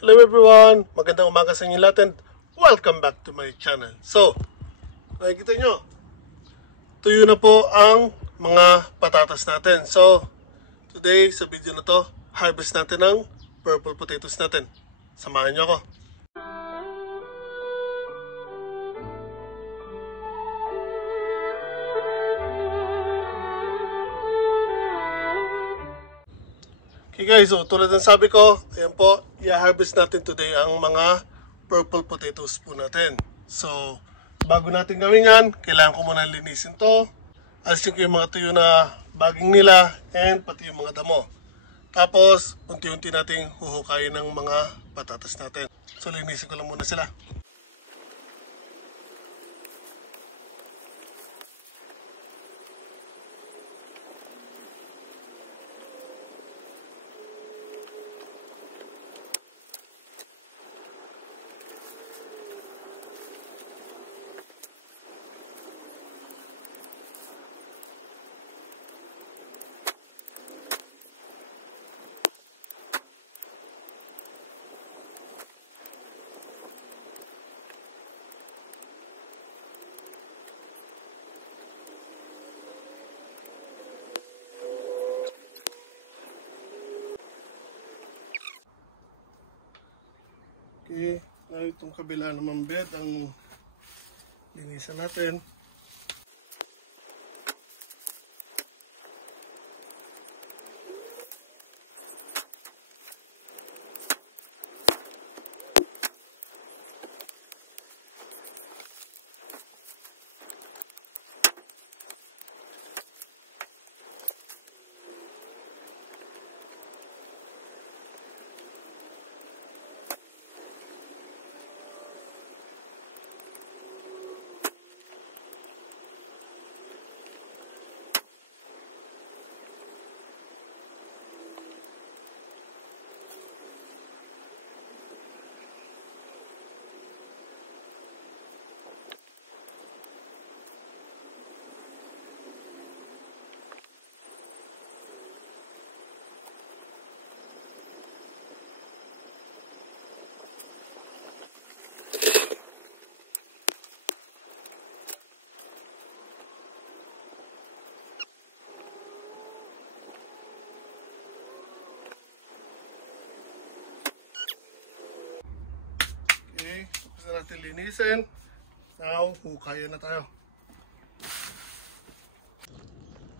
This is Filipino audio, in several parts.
Hello everyone! Magandang umaga sa inyo lahat and welcome back to my channel. So, nakikita nyo, tuyo na po ang mga patatas natin. So, today sa video na to, harvest natin ang purple potatoes natin. Samahan nyo ako. Okay guys, so tulad ng sabi ko, ayan po, i-harvest natin today ang mga purple potatoes po natin. So, bago natin gawin yan, kailangan ko muna linisin to. Alisin ko yung mga tuyo na baging nila and pati yung mga damo. Tapos, unti-unti nating huhukayin ng mga patatas natin. So, linisin ko lang muna sila. Okay, na itong kabila naman bed ang linisan natin. Okay, tapos na natin linisin. Now, hukayan na tayo.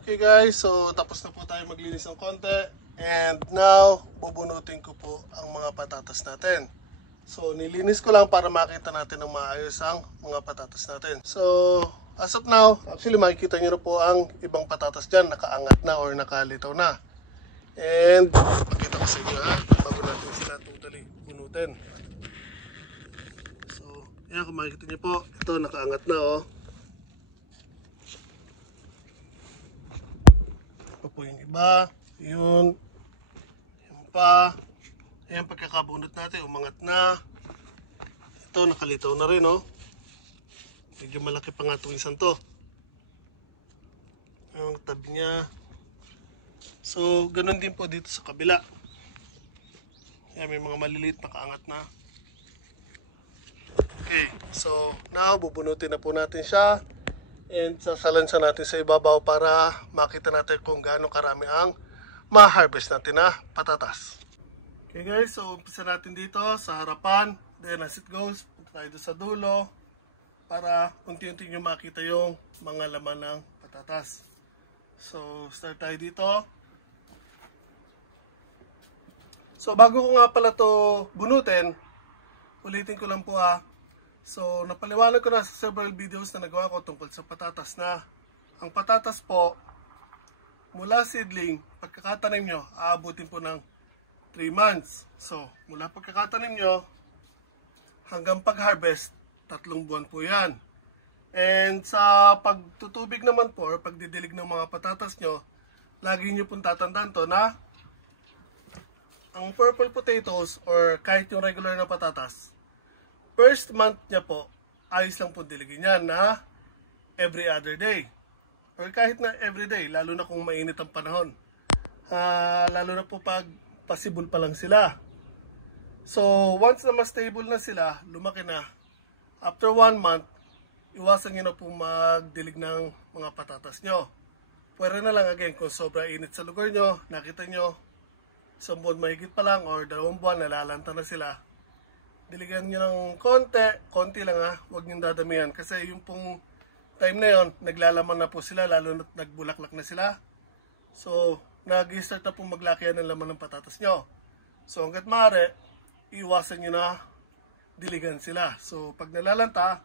Okay guys, so tapos na po tayo maglinis ng konti. And now, bubunutin ko po ang mga patatas natin. So, nilinis ko lang para makita natin ng maayos ang mga patatas natin. So, as of now, actually makikita nyo na po ang ibang patatas dyan. Nakaangat na or nakalitaw na. And, pakita ko sa inyo ha, bago natin sila totally bunutin. Ayan, kung makikita niyo po, ito nakaangat na oh. Ito po yung iba. Yun. Yan pa. Ayan, pagkakabunot natin, umangat na. Ito, nakalitaw na rin oh. Medyo malaki pa nga itong isang to. Yung tabi niya. So, ganun din po dito sa kabila. Ayan, may mga maliliit na kaangat na. Okay, so now bubunutin na po natin siya and sasalansan natin sa ibabaw para makita natin kung gaano karami ang ma-harvest natin na patatas. Okay guys, so umpisa natin dito sa harapan, then as it goes, punta tayo sa dulo para unti-unti nyo makita yung mga laman ng patatas. So start tayo dito. So bago ko nga pala to bunutin, ulitin ko lang po ha. So, napaliwanag ko na sa several videos na nagawa ko tungkol sa patatas na ang patatas po, mula seedling, pagkakatanim nyo, aabutin po ng 3 months. So, mula pagkakatanim nyo, hanggang pag-harvest, 3 buwan po yan. And sa pagtutubig naman po, or pagdidilig ng mga patatas nyo, lagi nyo pong tatandaan to na ang purple potatoes, or kahit yung regular na patatas, first month niya po, ayos lang po diligin yan na every other day. Or kahit na every day, lalo na kung mainit ang panahon. Lalo na po pag possible pa lang sila. So, once na mas stable na sila, lumaki na, after 1 month, iwasan nyo na po magdilig ng mga patatas nyo. Pwede na lang again kung sobra init sa lugar nyo, nakita nyo, isang buwan mahigit pa lang or 2 buwan, nalalanta na sila. Diligan nyo ng konti lang ha, huwag nyo dadamihan. Kasi yung pong time na yon, naglalaman na po sila, lalo na nagbulaklak na sila. So, nag-start na po maglakihan ng laman ng patatas nyo. So, hanggat maaari, iwasan nyo na diligan sila. So, pag nalalanta,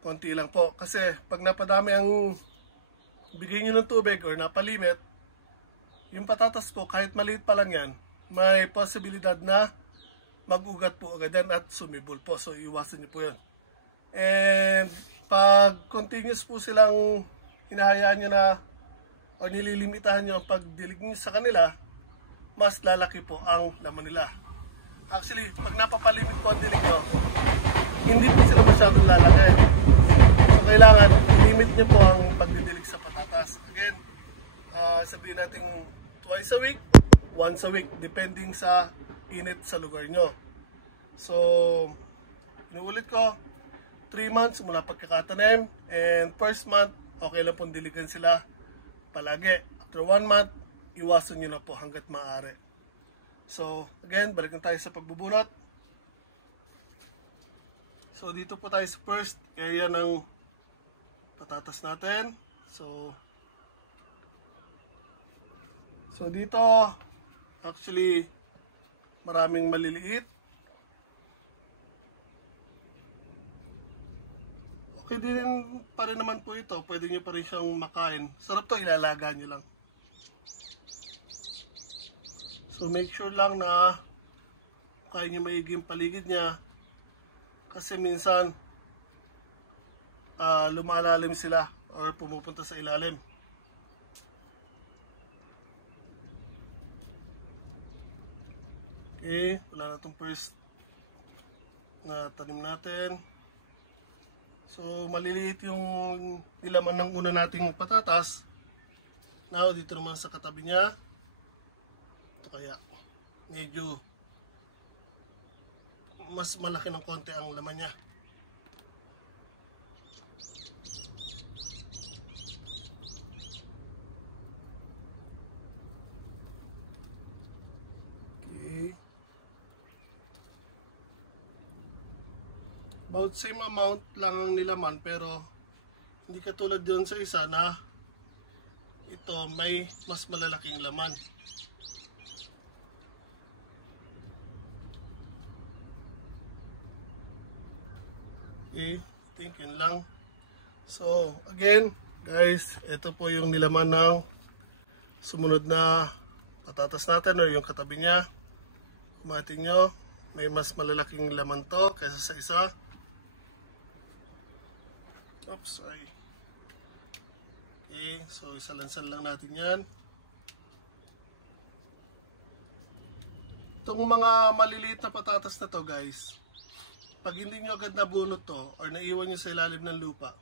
konti lang po. Kasi, pag napadami ang bigay nyo ng tubig or napalimit, yung patatas po, kahit maliit pa lang yan, may posibilidad na mag-ugat po agad yan at sumibol po. So, iwasan nyo po yun. And, pag continuous po silang hinahayaan nyo na o nililimitahan nyo ang pagdilig nyo sa kanila, mas lalaki po ang laman nila. Actually, pag napapalimit po ang dilig nyo, hindi po sila masyadong lalaki. So, kailangan i-limit nyo po ang pagdidilig sa patatas. Again, sabihin natin twice a week, once a week, depending sa init sa lugar nyo. So, inuulit ko, 3 months mula pagkakatanim, and first month, okay lang pong diligan sila palagi. After 1 month, iwasan nyo na po hanggat maaari. So, again, balik na tayo sa pagbubunot. So, dito po tayo sa first area ng patatas natin. So dito, actually, maraming maliliit. Okay din pa rin naman po ito. Pwede nyo pa rin siyang makain. Sarap to, ilalaga nyo lang. So, make sure lang na kaya nyo maigi yung paligid niya. Kasi minsan, lumalalim sila or pumupunta sa ilalim. Okay, wala na itong first na tanim natin. So, maliliit yung nilaman ng una nating patatas. Now, dito naman sa katabi niya. Ito kaya, medyo mas malaki ng konti ang laman niya. Okay. About same amount lang ang nilaman, pero hindi katulad doon sa isa na ito may mas malalaking laman. Okay, I think yun lang. So, again, guys, ito po yung nilaman ng sumunod na patatas natin o yung katabi niya. Kumating nyo, may mas malalaking laman to kaysa sa isa. Oops, sorry. Okay, so isalansan lang natin yan. Itong mga maliliit na patatas na to, guys, pag hindi nyo agad nabunot to or naiwan nyo sa ilalim ng lupa,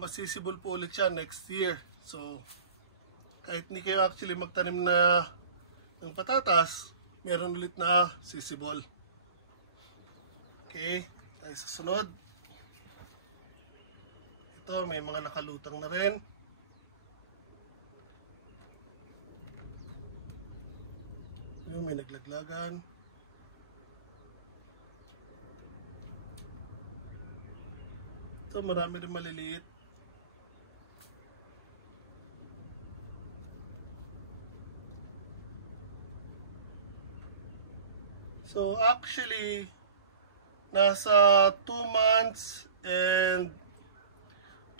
masisibol po ulit siya next year. So, kahit hindi kayo actually magtanim na ng patatas, meron ulit na sisibol. Okay, tayo sa sunod. Ito, may mga nakalutang na rin. Yung may naglaglagan. Ito, marami rin maliliit. So actually, nasa 2 months and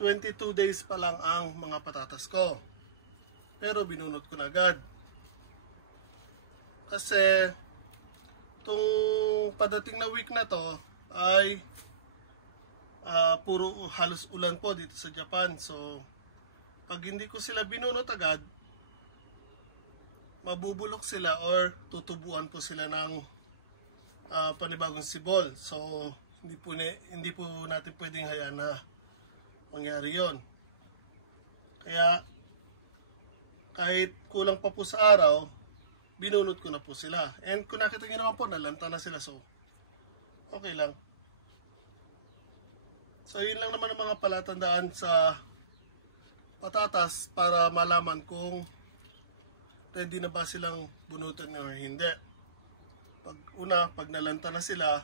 22 days pa lang ang mga patatas ko. Pero binunot ko na agad. Kasi itong padating na week na to ay puro halos ulan po dito sa Japan. So, pag hindi ko sila binunot agad, mabubulok sila or tutubuan po sila ng panibagong sibol. So, hindi po natin pwedeng hayaan na mangyari yon. Kaya, kahit kulang pa po sa araw, binunot ko na po sila. And kung nakita nyo naman po, nalanta na sila. So, okay lang. So, yun lang naman ang mga palatandaan sa patatas para malaman kung ready na ba silang bunutin or hindi. Pag nalanta na sila,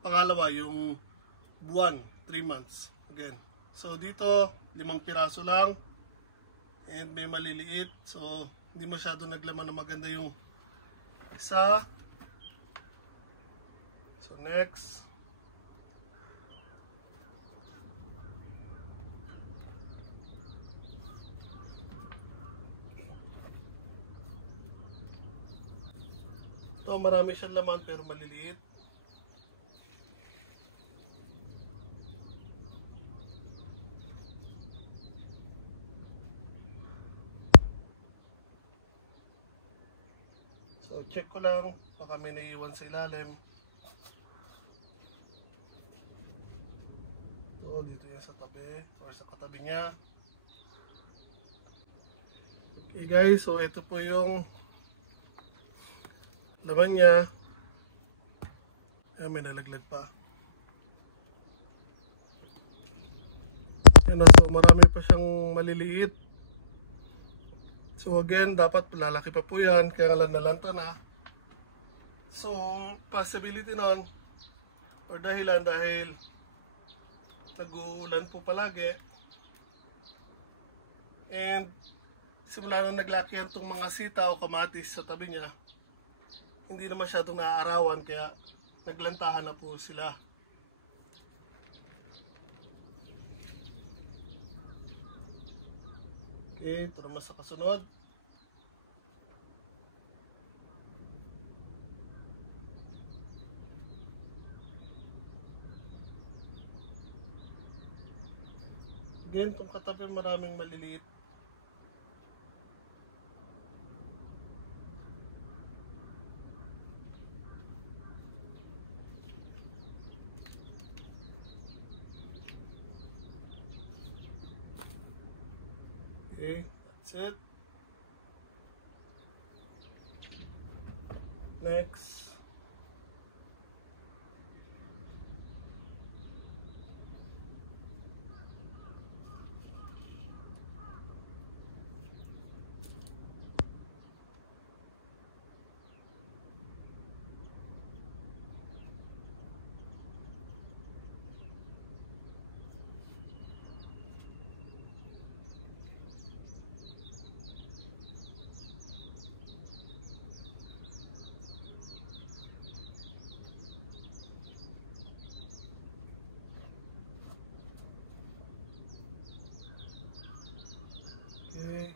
pangalawa, yung buwan, 3 months. Again. So, dito, 5 piraso lang. And may maliliit. So, hindi masyado naglaman na maganda yung isa. So, next. Ito, marami siyang laman pero maliliit. So, check ko lang. Baka may naiiwan sa ilalim. Ito, dito yan sa tabi. Or sa katabi niya. Okay guys, so ito po yung laman niya. Ayan, may nalaglag pa. Ayan, so marami pa siyang maliliit. So again, dapat lalaki pa po yan. Kaya nga nalanta na. So, possibility nun, or dahilan dahil nag-uulan po palagi. And simula nang naglakihan itong mga sita o kamatis sa tabi niya, hindi na masyadong naaarawan kaya naglantahan na po sila. Okay, ito naman sa kasunod. Again, itong katabi maraming maliliit. Okay, that's it. Next. Okay.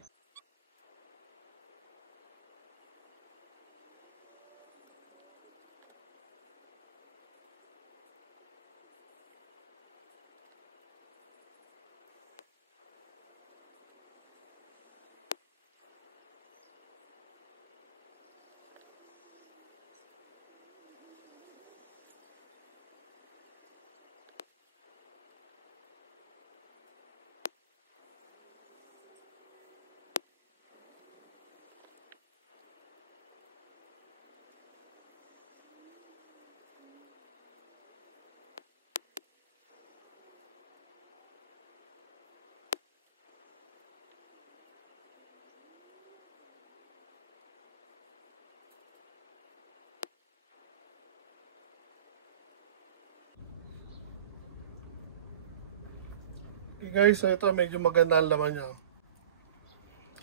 Okay guys, so ito medyo maganda ang laman niya.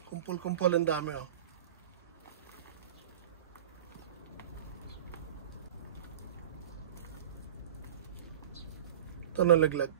Kumpul-kumpul ang dami oh. Ito nalaglag.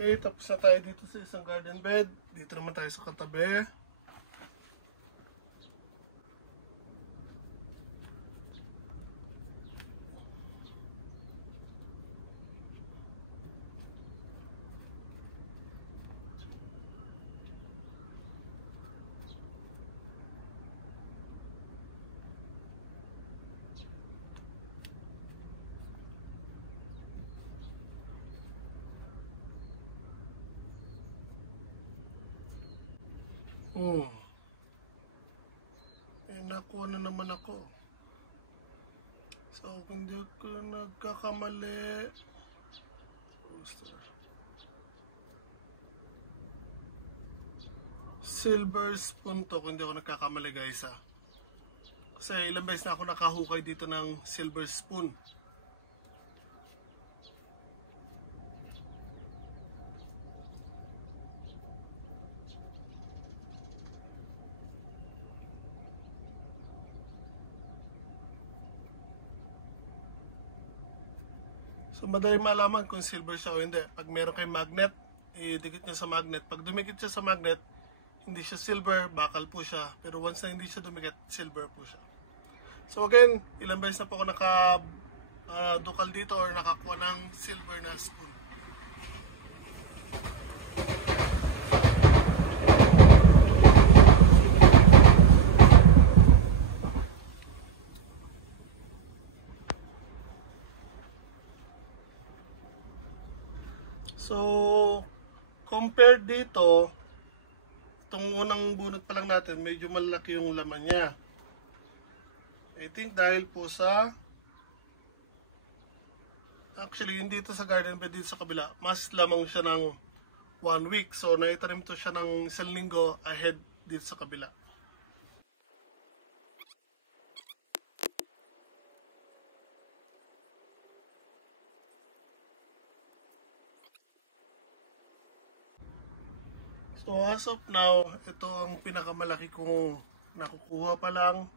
Okay, tapos na tayo dito sa isang garden bed. Dito naman tayo sa katabi. Nakuha na naman ako. So, kung di ko nagkakamali, silver spoon to, kung di ako nagkakamali guys ha. Kasi ilang beses na ako nakahukay dito ng silver spoon. So, madali malaman kung silver siya o hindi. Pag meron kayong magnet, idikit nyo sa magnet. Pag dumikit siya sa magnet, hindi siya silver, bakal po siya. Pero once na hindi siya dumikit, silver po siya. So again, ilang beses na po ako dukal dito or nakakuha ng silver na spoon. So, compared dito, itong unang bunot pa lang natin, medyo malaki yung laman niya. I think dahil po sa, actually yung dito sa garden bed dito sa kabila, mas lamang siya ng 1 week. So, naitanim to siya ng 1 linggo ahead dito sa kabila. So as of now, ito ang pinakamalaki kong nakukuha pa lang.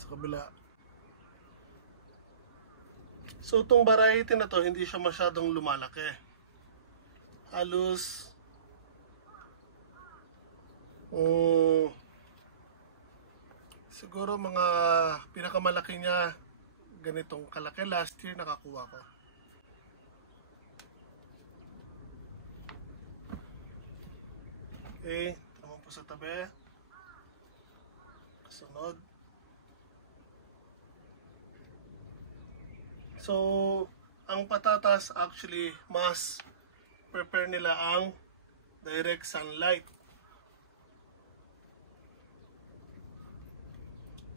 Sa kabila. So itong variety na to, hindi siya masyadong lumalaki. Halos siguro mga pinakamalaki niya ganitong kalaki last year nakakuha ko. Okay, tama po sa tabi. Kasunod. So, ang patatas actually mas prepare nila ang direct sunlight.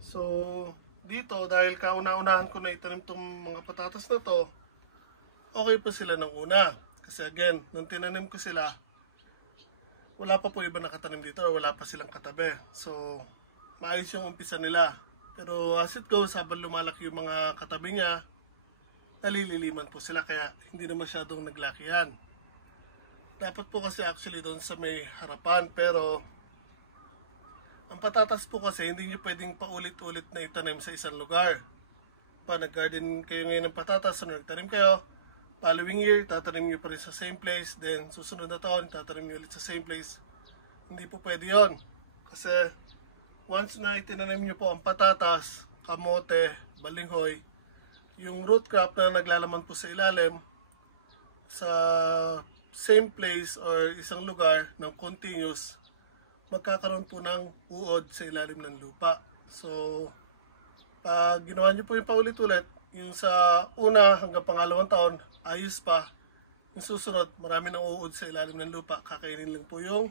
So, dito dahil kauna-unahan ko na itanim itong mga patatas na to, okay pa sila ng una. Kasi again, nung tinanim ko sila, wala pa po iba nakatanim dito or wala pa silang katabi. So, maayos yung umpisa nila. Pero as it goes, habang lumalaki yung mga katabi niya, nalililiman po sila kaya hindi na masyadong naglakihan. Dapat po kasi actually doon sa may harapan, pero ang patatas po kasi hindi nyo pwedeng paulit-ulit na itanim sa isang lugar. Pa nag-garden kayo ngayon ng patatas, so nagtanim kayo, following year, tatanim nyo pa rin sa same place, then susunod na taon, tatanim nyo ulit sa same place. Hindi po pwede yon. Kasi once na itinanim nyo po ang patatas, kamote, balinghoy, yung root crop na naglalaman po sa ilalim, sa same place or isang lugar ng continuous, magkakaroon po ng uod sa ilalim ng lupa. So, pag ginawa nyo po yung paulit-ulit, yung sa una hanggang pangalawang taon, ayos pa. Yung susunod, marami ng uod sa ilalim ng lupa, kakainin lang po yung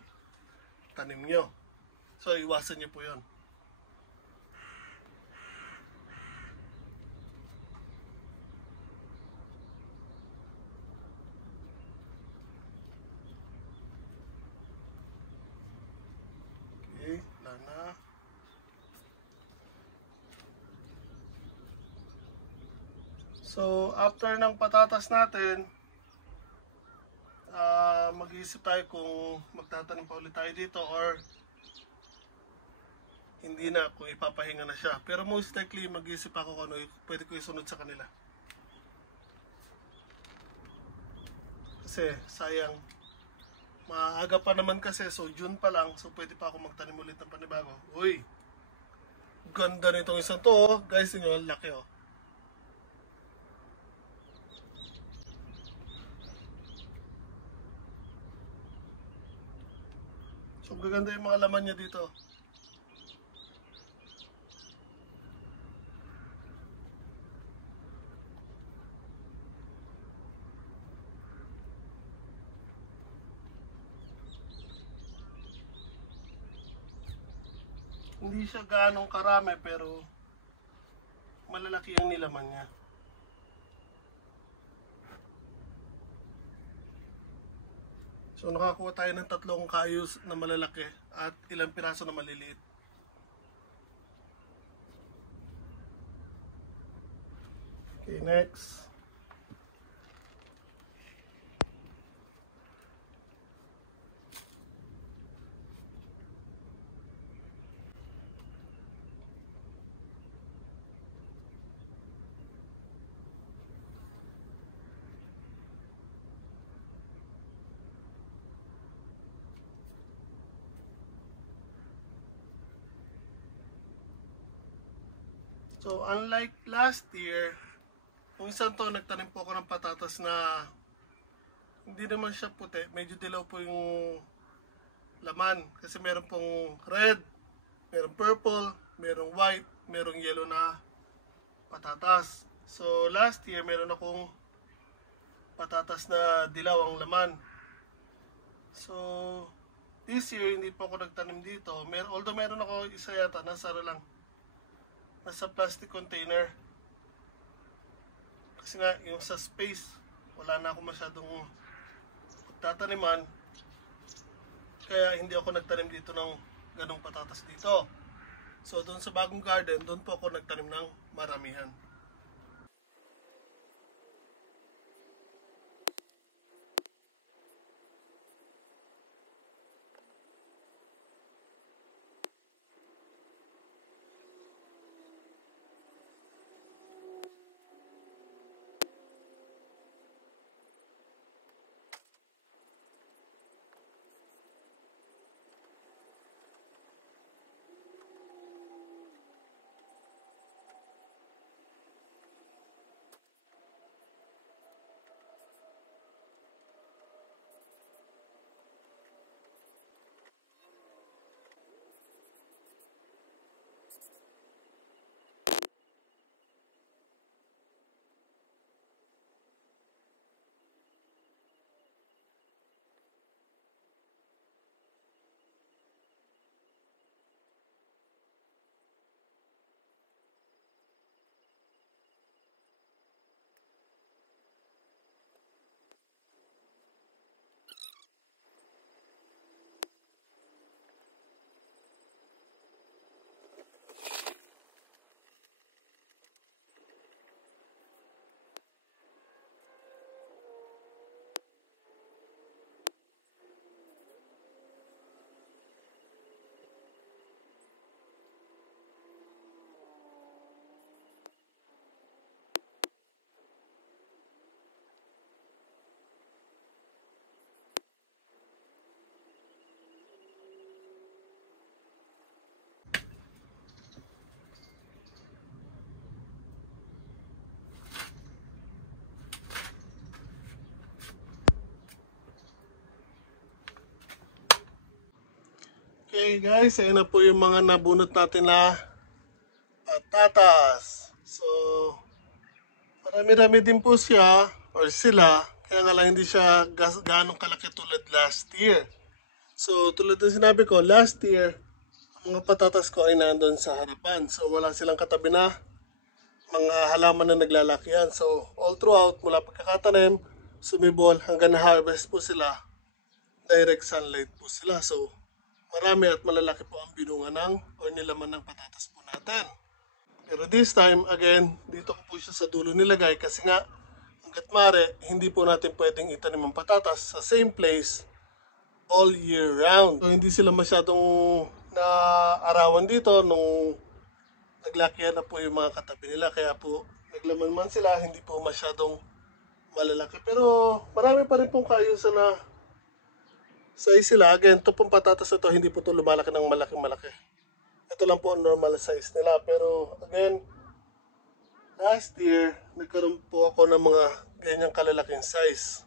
tanim nyo. So, iwasan nyo po yun. Okay, lana. So, after ng patatas natin, mag-iisip tayo kung magtatanim pa ulit tayo dito or hindi na, kung ipapahinga na siya. Pero most likely, mag-iisip ako kung ano pwede ko isunod sa kanila. kasi sayang. Maaga pa naman kasi, so June pa lang, so pwede pa ako magtanim ulit ng panibago. Uy, ganda nitong isang to, oh. Guys, inyo, laki oh. So gaganda yung mga laman niya dito. Hindi siya ganong karami pero malalaki ang nilaman niya. So nakakuha tayo ng 3 kayos na malalaki at ilang piraso na maliliit. Okay, next. So unlike last year, kung isang to nagtanim po ako ng patatas na hindi naman siya puti, medyo dilaw po yung laman kasi meron pong red, meron purple, merong white, merong yellow na patatas. So last year meron akong patatas na dilaw ang laman. So this year hindi po ako nagtanim dito. Although meron ako isa yata, nasa lang, nasa plastic container. Kasi nga yung sa space, wala na ako masyadong tataniman. Kaya hindi ako nagtanim dito ng ganong patatas dito. So doon sa bagong garden, doon po ako nagtanim ng maramihan. Okay guys, ayun na po yung mga nabunot natin na patatas. So, marami-rami din po siya or sila. Kaya nga lang hindi siya ganong kalaki tulad last year. So, tulad ng sinabi ko, last year, ang mga patatas ko ay nandun sa harapan. So, wala silang katabi na mga halaman na naglalakihan. So, all throughout, mula pagkakatanim, sumibol, hanggang na-harvest po sila, direct sunlight po sila. So, marami at malalaki po ang binunga ng o nilaman ng patatas po natin. Pero this time, again, dito ko po siya sa dulo nilagay kasi nga, hanggat mare, hindi po natin pwedeng itanim ang patatas sa same place all year round. So, hindi sila masyadong naarawan dito nung naglakihan na po yung mga katabi nila. Kaya po, naglaman man sila, hindi po masyadong malalaki. Pero marami pa rin pong kaayusan na size sila. Again, ito pong patatas na to, hindi po ito lumalaki ng malaki-malaki. Ito lang po ang normal size nila. Pero again, last year, nagkaroon po ako ng mga ganyang kalalaking size.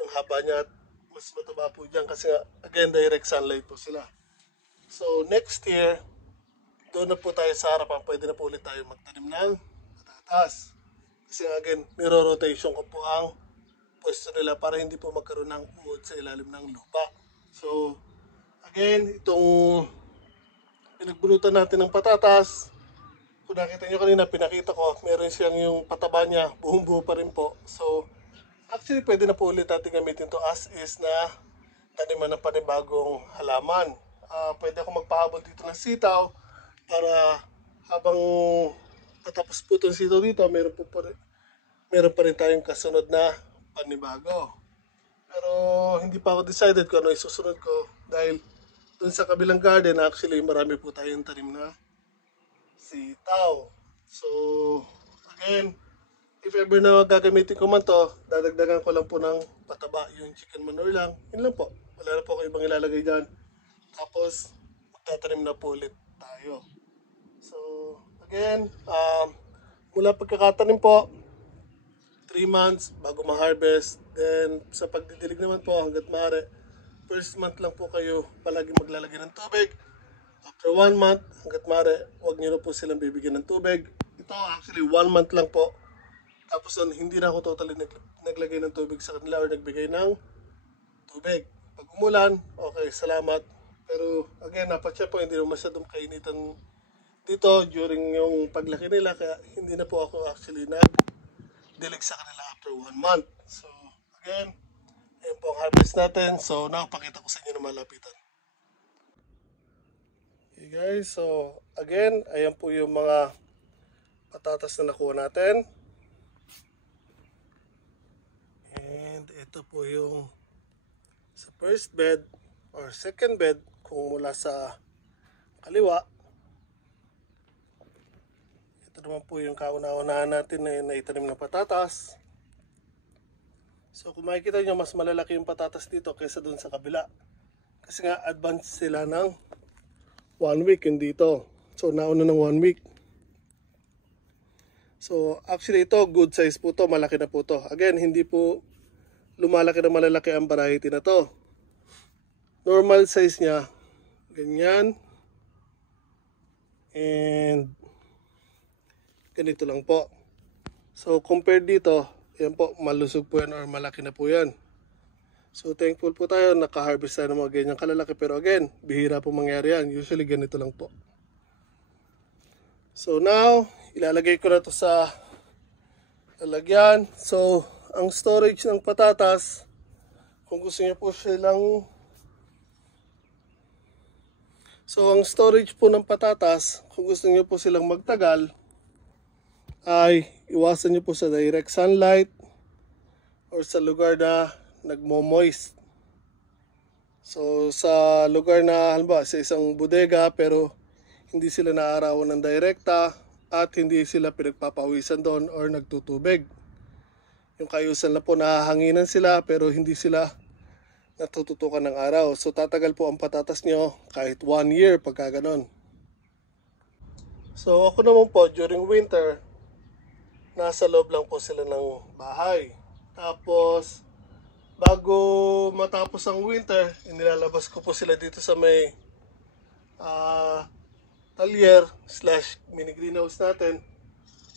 Yung haba niya at mas mataba po dyan kasi again, direct sunlight po sila. So next year, doon na po tayo sa harapan. Pwede na po ulit tayo magtanim ng patatas. Kasi again, niro-rotation ko po ang pwesto nila para hindi po magkaroon ng uod sa ilalim ng lupa. So again, itong pinagbunutan natin ng patatas, kung nakita nyo kanina, pinakita ko, meron siyang yung pataba niya, buong-buo pa rin po. So actually, pwede na po ulit natin gamitin to as is na taniman ng panibagong halaman. Pwede ako magpahabol dito ng sitaw para habang patapos po itong sitaw dito, meron pa rin tayong kasunod na panibago. Pero hindi pa ako decided kung ano isusunod ko dahil dun sa kabilang garden, actually marami po tayong tanim na sitaw. So again, if ever na gagamitin ko man to, dadagdagan ko lang po ng pataba, yung chicken manure lang. Yun lang po. Wala na po ako ibang ilalagay dyan. Tapos, magtatanim na po ulit tayo. So, again, mula pagkakatanim po, 3 months bago ma-harvest. Then, sa pagdidilig naman po, hanggat maaari, first month lang po kayo palagi maglalagay ng tubig. After 1 month, hanggat maaari, huwag nyo na po silang bibigyan ng tubig. Ito, actually, 1 month lang po. Tapos nun, hindi na ako totally naglagay ng tubig sa kanila or nagbigay ng tubig. Pag umulan, okay, salamat. Pero again, napacheck po, hindi na masyadong kainitan dito during yung paglaki nila. Kaya hindi na po ako actually nag-dilig sa kanila after 1 month. So again, ayan po ang harvest natin. So nakapakita ko sa inyo na malapitan. Okay guys, so again, ayan po yung mga patatas na nakuha natin. And ito po yung sa first bed or second bed kung mula sa kaliwa. Ito naman po yung kauna-unahan natin na naitanim na patatas. So kung makikita nyo, mas malalaki yung patatas dito kaysa dun sa kabila. Kasi nga advance sila ng 1 week yung dito. So nauna ng 1 week. So actually ito, good size po to, malaki na po to. Again, hindi po lumalaki na malalaki ang variety na to. Normal size niya, ganyan. And ganito lang po. So compared dito, yan po, malusog po yan or malaki na po yan. So thankful po tayo, naka-harvest tayo ng mga ganyang kalalaki. Pero again, bihira po mangyari yan. Usually ganito lang po. So now, ilalagay ko na to sa lalagyan. So ang storage ng patatas, kung gusto niyo po silang... So ang storage po ng patatas, kung gusto niyo po silang magtagal, ay iwasan niyo po sa direct sunlight or sa lugar na nagmo-moist. So sa lugar na halimbawa sa isang bodega pero hindi sila naaarawan ng direkta at hindi sila pinagpapawisan doon or nagtutubig. Yung kayusan na po, nahahanginan sila pero hindi sila natututukan ng araw. So tatagal po ang patatas nyo kahit 1 year pagka ganon. So ako naman po during winter, nasa loob lang po sila ng bahay. Tapos bago matapos ang winter, inilalabas ko po sila dito sa may talyer / mini greenhouse natin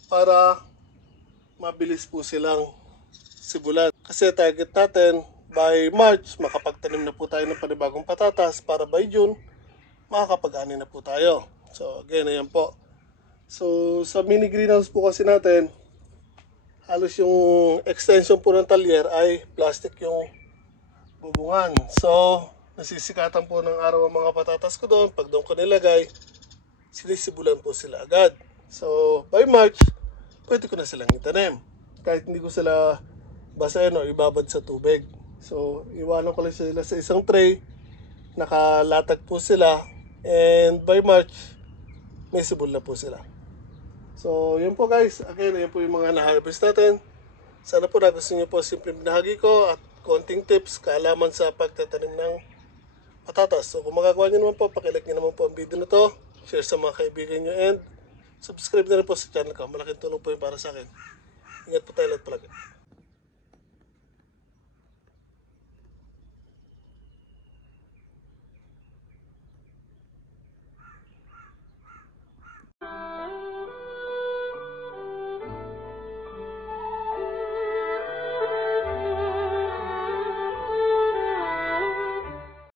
para mabilis po silang sibulan. Kasi target natin by March, makapagtanim na po tayo ng panibagong patatas para by June, makakapag-ani na po tayo. So again, ayan po. So sa mini greenhouse po kasi natin, halos yung extension po ng talyer ay plastic yung bubungan. So nasisikatan po ng araw ang mga patatas ko doon. Pag doon ko nilagay, sinisibulan po sila agad. So by March, pwede ko na silang itanim. Kahit hindi ko sila basahin o ibabad sa tubig. So iwanan ko lang sila sa isang tray. Nakalatag po sila. And by March, may sibol na po sila. So yun po guys. Again, yun po yung mga na-harvest natin. Sana po nagustuhan niyo po simple binahagi ko at konting tips, kaalaman sa pagtatanim ng patatas. So kung magagawa niyo naman po, pakilike niyo naman po ang video na to, share sa mga kaibigan niyo, and subscribe na rin po sa channel ko. Malaking tulong po yun para sa akin. Ingat po tayo lahat palagi.